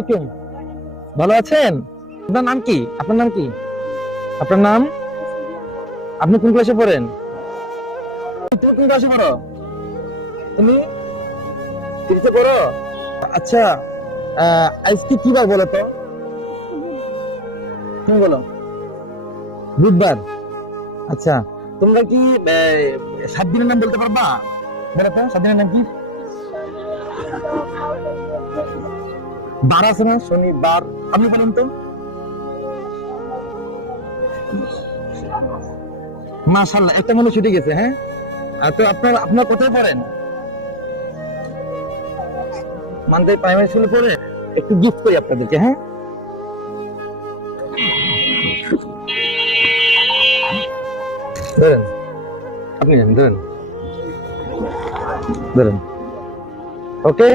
আলাইকুম। ভালো আছেন? আপনার নাম কি? আপনার নাম কি? আপনার নাম? আপনি কোন ক্লাসে পড়েন? তুমি কোন ক্লাসে পড়ো? তুমি তিনটে পড়ো? আচ্ছা, আজকে কি বার বলো তো? তুমি বলো। বুধবার। আচ্ছা, তোমরা কি 7 দিনের নাম বলতে পারবা? বলো তো 7 দিনের নাম কি? বার আছে না? শনিবার। আপনি বলুন তো। মাশাআল্লাহ, একটা মনে ছুটে গেছে। হ্যাঁ, তো আপনার আপনার কোথায় পড়েন? মানদের প্রাইমারি স্কুলে পড়ে। একটু গিফট করি আপনাদেরকে। হ্যাঁ, ধরেন। আপনি নেন, ধরেন। ধরেন। ওকে।